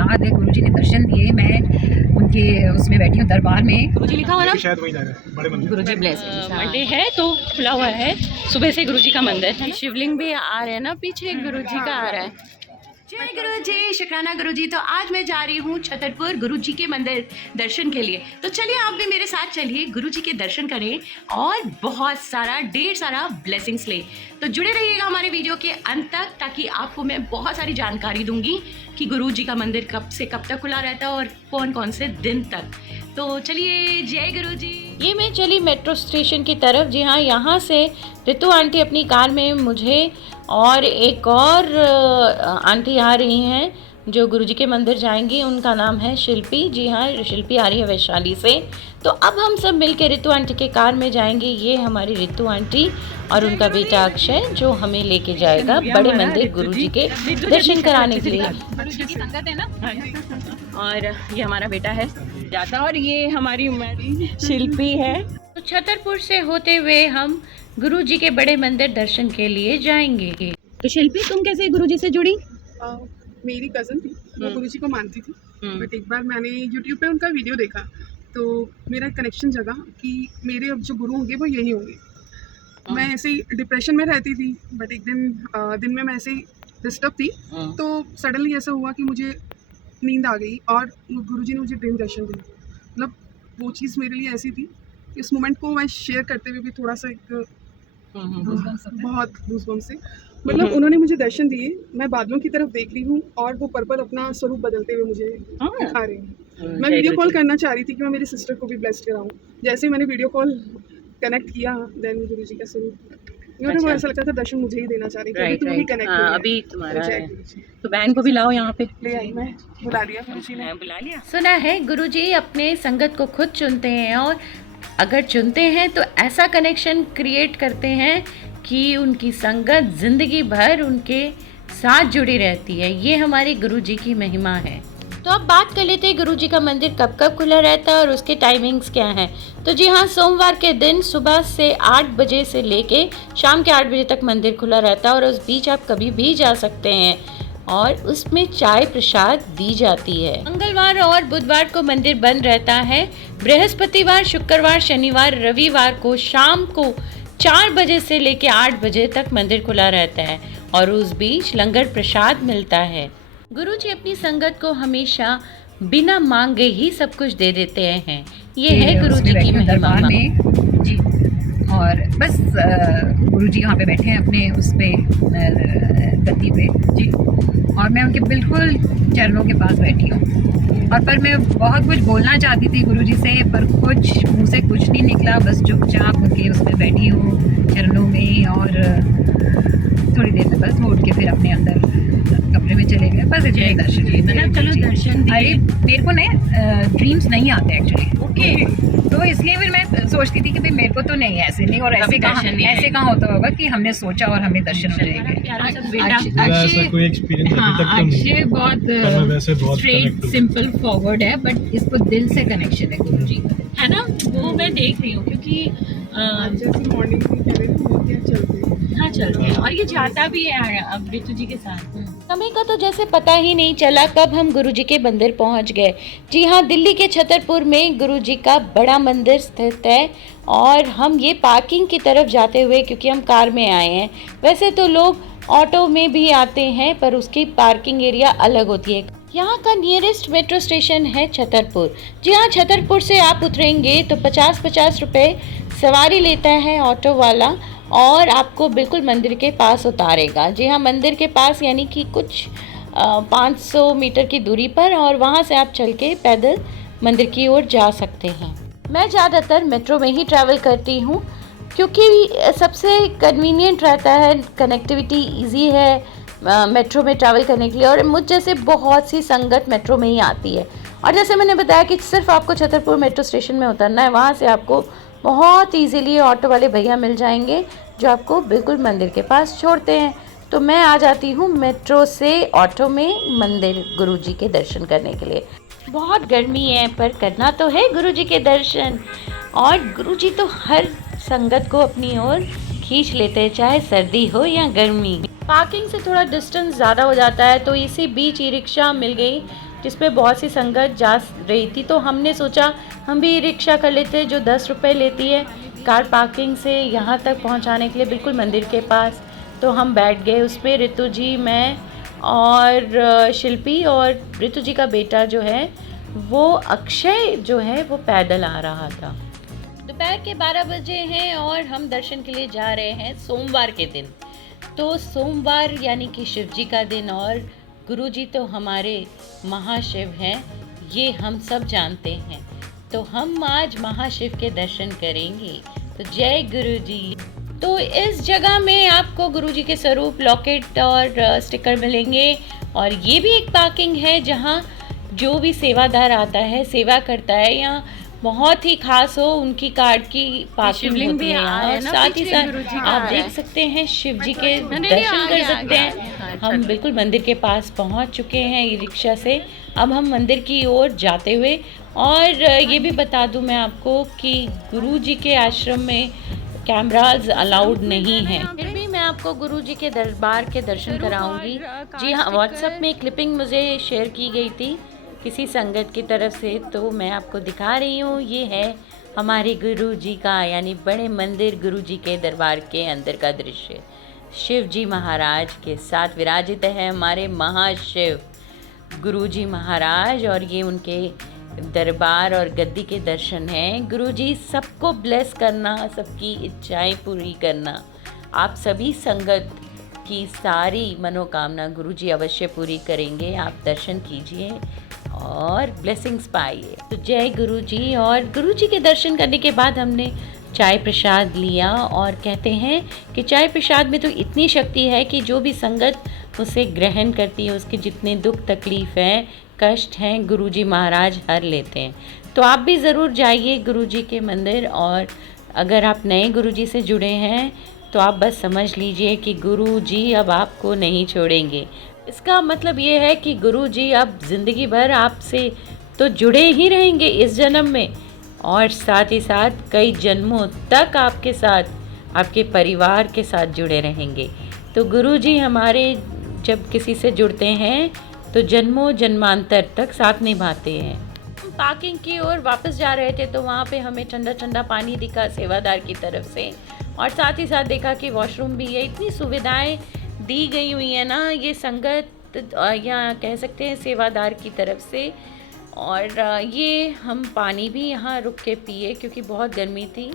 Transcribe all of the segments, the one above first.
याद है गुरुजी ने दर्शन दिए। मैं उनके उसमें बैठी हूँ दरबार में। गुरुजी लिखा हुआ ना, शायद वही जा रहा है बड़े मंदिर। गुरुजी ब्लेस। मंडे है तो खुला हुआ है, सुबह से गुरुजी का मंदिर है। शिवलिंग भी आ रहा है ना, पीछे गुरुजी का आ रहा है। जय गुरुजी, शुक्राना गुरुजी। तो आज मैं जा रही हूँ छतरपुर गुरुजी के मंदिर दर्शन के लिए। तो चलिए आप भी मेरे साथ चलिए, गुरुजी के दर्शन करें और बहुत सारा ढेर सारा ब्लेसिंग्स लें। तो जुड़े रहिएगा हमारे वीडियो के अंत तक, ताकि आपको मैं बहुत सारी जानकारी दूंगी कि गुरुजी का मंदिर कब से कब तक खुला रहता है और कौन कौन से दिन तक। तो चलिए, जय गुरुजी। ये मैं चली मेट्रो स्टेशन की तरफ। जी हाँ, यहाँ से रितु आंटी अपनी कार में मुझे और एक और आंटी आ रही हैं जो गुरुजी के मंदिर जाएंगी। उनका नाम है शिल्पी। जी हाँ, शिल्पी आ रही है वैशाली से। तो अब हम सब मिलकर रितु आंटी के कार में जाएंगे। ये हमारी रितु आंटी और उनका बेटा अक्षय जो हमें लेके जाएगा बड़े मंदिर गुरुजी के दर्शन कराने के लिए। गुरुजी की संगत है ना। और ये हमारा बेटा है जाता, और ये हमारी शिल्पी है। तो छतरपुर से होते हुए हम गुरुजी के बड़े मंदिर दर्शन के लिए जाएंगे। तो शिल्पी, तुम कैसे गुरुजी से जुड़ी? मेरी कज़न थी, वो गुरुजी को मानती थी। बट एक बार मैंने यूट्यूब पे उनका वीडियो देखा तो मेरा कनेक्शन जगा कि मेरे अब जो गुरु होंगे वो यही होंगे। मैं ऐसे ही डिप्रेशन में रहती थी, बट एक दिन में मैं ऐसे ही डिस्टर्ब थी, तो सडनली ऐसा हुआ कि मुझे नींद आ गई और गुरुजी ने मुझे ड्रीम दर्शन दिया। मतलब वो चीज़ मेरे लिए ऐसी थी, इस मोमेंट को मैं शेयर करते हुए भी थोड़ा सा एक बहुत गूज़बम्स से, मतलब उन्होंने मुझे दर्शन दिए। मैं बादलों की तरफ देख रही हूँ और वो पर्पल अपना स्वरूप बदलते हुए मुझे दिखा रहे हैं। मैं वीडियो कॉल करना चाह रही थी कि मैं मेरी सिस्टर को भी ब्लेस्ड कराऊँ। जैसे ही मैंने वीडियो कॉल कनेक्ट किया, देन गुरुजी का स्वरूप मुझे ऐसा लगता था दर्शन मुझे ही देना चाह रही थी। अभी कनेक्ट अभी तुम्हारा है। तो बहन को भी लाओ यहाँ पे। ले आई, मैं बुला लिया गुरुजी ने। बुला लिया। सुना है गुरुजी अपने संगत को खुद चुनते हैं, और अगर चुनते हैं तो ऐसा कनेक्शन क्रिएट करते हैं कि उनकी संगत जिंदगी भर उनके साथ जुड़ी रहती है। ये हमारे गुरुजी की महिमा है। तो अब बात कर लेते हैं गुरुजी का मंदिर कब कब खुला रहता है और उसके टाइमिंग्स क्या हैं। तो जी हाँ, सोमवार के दिन सुबह से 8 बजे से लेके शाम के 8 बजे तक मंदिर खुला रहता है, और उस बीच आप कभी भी जा सकते हैं और उसमें चाय प्रसाद दी जाती है। मंगलवार और बुधवार को मंदिर बंद रहता है। बृहस्पतिवार, शुक्रवार, शनिवार, रविवार को शाम को 4 बजे से लेके 8 बजे तक मंदिर खुला रहता है, और उस बीच लंगर प्रसाद मिलता है। गुरुजी अपनी संगत को हमेशा बिना मांगे ही सब कुछ दे देते हैं। ये है गुरुजी की महिमा में जी। और बस गुरुजी वहाँ पे बैठे हैं अपने उस पे गद्दी पे जी, और मैं उनके बिल्कुल चरणों के पास बैठी हूँ। और पर मैं बहुत कुछ बोलना चाहती थी गुरुजी से, पर कुछ मुँह से कुछ नहीं निकला। बस चुपचाप उनके उस पर बैठी हूँ चरणों में, और थोड़ी देर में बस उठ के फिर अपने अंदर कमरे में चले गए। बस इतने दर्शन दिए। चलो दर्शन दिए। अरे मेरे को ना ड्रीम्स नहीं आते एक्चुअली। ओके, तो इसलिए फिर मैं सोचती थी कि भाई मेरे को तो नहीं, ऐसे नहीं, और ऐसे कहाँ होता होगा कि हमने सोचा और हमें दर्शन मिल जाएंगे। अक्षय बहुत स्ट्रेट सिंपल फॉरवर्ड है, बट इसको दिल से कनेक्शन है गुरुजी का, है ना। वो मैं देख रही हूँ क्योंकि जैसे मॉर्निंग में कह रहे थे वो क्या चलते हैं। हाँ, चलते हैं, और ये जाता भी है अब रितु जी के साथ। समय का तो जैसे पता ही नहीं चला कब हम गुरुजी के मंदिर पहुंच गए। जी हाँ, दिल्ली के छतरपुर में गुरुजी का बड़ा मंदिर स्थित है, और हम ये पार्किंग की तरफ जाते हुए, क्योंकि हम कार में आए हैं, वैसे तो लोग ऑटो में भी आते हैं पर उसकी पार्किंग एरिया अलग होती है। यहाँ का नियरेस्ट मेट्रो स्टेशन है छतरपुर। जी हाँ, छतरपुर से आप उतरेंगे तो 50-50 रुपये सवारी लेता है ऑटो वाला, और आपको बिल्कुल मंदिर के पास उतारेगा। जी हाँ, मंदिर के पास यानी कि कुछ 500 मीटर की दूरी पर, और वहाँ से आप चल के पैदल मंदिर की ओर जा सकते हैं। मैं ज़्यादातर मेट्रो में ही ट्रैवल करती हूँ, क्योंकि सबसे कन्वीनियंट रहता है, कनेक्टिविटी इजी है मेट्रो में ट्रैवल करने के लिए, और मुझ जैसे बहुत सी संगत मेट्रो में ही आती है। और जैसे मैंने बताया कि सिर्फ आपको छतरपुर मेट्रो स्टेशन में उतरना है, वहाँ से आपको बहुत इजीली ऑटो वाले भैया मिल जाएंगे जो आपको बिल्कुल मंदिर के पास छोड़ते हैं। तो मैं आ जाती हूँ मेट्रो से ऑटो में मंदिर गुरुजी के दर्शन करने के लिए। बहुत गर्मी है पर करना तो है गुरुजी के दर्शन, और गुरुजी तो हर संगत को अपनी ओर खींच लेते हैं, चाहे सर्दी हो या गर्मी। पार्किंग से थोड़ा डिस्टेंस ज़्यादा हो जाता है, तो इसी बीच ई रिक्शा मिल गई जिस पे बहुत सी संगत जा रही थी। तो हमने सोचा हम भी रिक्शा कर लेते हैं जो 10 रुपये लेती है कार पार्किंग से यहाँ तक पहुँचाने के लिए, बिल्कुल मंदिर के पास। तो हम बैठ गए उसमें, ऋतु जी, मैं और शिल्पी, और ऋतु जी का बेटा जो है वो अक्षय जो है वो पैदल आ रहा था। दोपहर के 12 बजे हैं और हम दर्शन के लिए जा रहे हैं सोमवार के दिन। तो सोमवार यानी कि शिव जी का दिन, और गुरु जी तो हमारे महाशिव हैं, ये हम सब जानते हैं। तो हम आज महाशिव के दर्शन करेंगे। तो जय गुरु जी। तो इस जगह में आपको गुरु जी के स्वरूप, लॉकेट और स्टिकर मिलेंगे। और ये भी एक पार्किंग है जहाँ जो भी सेवादार आता है, सेवा करता है, या बहुत ही खास हो उनकी कार्ड की पार्किंग होती है यहाँ। और साथ ही साथ आप देख सकते हैं शिव जी के दर्शन कर सकते हैं। हम बिल्कुल मंदिर के पास पहुँच चुके हैं ई रिक्शा से। अब हम मंदिर की ओर जाते हुए, और ये भी बता दूं मैं आपको कि गुरु जी के आश्रम में कैमराज अलाउड नहीं है। फिर भी मैं आपको गुरु जी के दरबार के दर्शन कराऊंगी। जी हाँ, व्हाट्सएप में क्लिपिंग मुझे शेयर की गई थी किसी संगत की तरफ से, तो मैं आपको दिखा रही हूँ। ये है हमारे गुरु जी का, यानी बड़े मंदिर गुरु जी के दरबार के अंदर का दृश्य। शिव जी महाराज के साथ विराजित है हमारे महाशिव गुरु जी महाराज, और ये उनके दरबार और गद्दी के दर्शन हैं। गुरु जी सबको ब्लेस करना, सबकी इच्छाएं पूरी करना, आप सभी संगत की सारी मनोकामना गुरु जी अवश्य पूरी करेंगे। आप दर्शन कीजिए और ब्लेसिंग्स पाइए। तो जय गुरु जी। और गुरु जी के दर्शन करने के बाद हमने चाय प्रसाद लिया, और कहते हैं कि चाय प्रसाद में तो इतनी शक्ति है कि जो भी संगत उसे ग्रहण करती है, उसके जितने दुख तकलीफ हैं, कष्ट हैं, गुरुजी महाराज हर लेते हैं। तो आप भी ज़रूर जाइए गुरुजी के मंदिर। और अगर आप नए गुरुजी से जुड़े हैं तो आप बस समझ लीजिए कि गुरुजी अब आपको नहीं छोड़ेंगे। इसका मतलब ये है कि गुरुजी अब ज़िंदगी भर आपसे तो जुड़े ही रहेंगे इस जन्म में, और साथ ही साथ कई जन्मों तक आपके साथ, आपके परिवार के साथ जुड़े रहेंगे। तो गुरुजी हमारे जब किसी से जुड़ते हैं तो जन्मों जन्मांतर तक साथ निभाते हैं। हम पार्किंग की ओर वापस जा रहे थे तो वहाँ पे हमें ठंडा ठंडा पानी दिखा सेवादार की तरफ से, और साथ ही साथ देखा कि वॉशरूम भी है। इतनी सुविधाएं दी गई हुई है ना ये संगत, या कह सकते हैं सेवादार की तरफ से। और ये हम पानी भी यहाँ रुक के पिए क्योंकि बहुत गर्मी थी।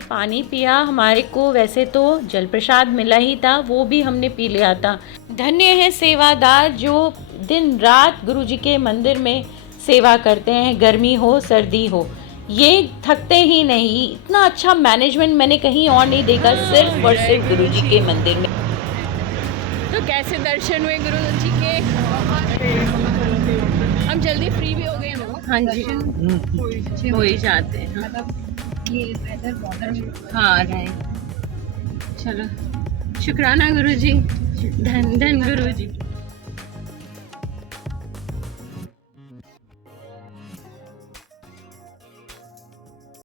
पानी पिया, हमारे को वैसे तो जल प्रसाद मिला ही था, वो भी हमने पी लिया था। धन्य है सेवादार जो दिन रात गुरुजी के मंदिर में सेवा करते हैं, गर्मी हो सर्दी हो, ये थकते ही नहीं। इतना अच्छा मैनेजमेंट मैंने कहीं और नहीं देखा, सिर्फ और सिर्फ गुरुजी के मंदिर में। तो कैसे दर्शन हुए गुरु जी के? हम जल्दी फ्री भी हो गए हैं। हाँ जी, हो ही जाते हैं। मतलब ये वेदर बहुत हाँ राइट। चलो, शुक्राना गुरु जी, धन धन गुरु जी।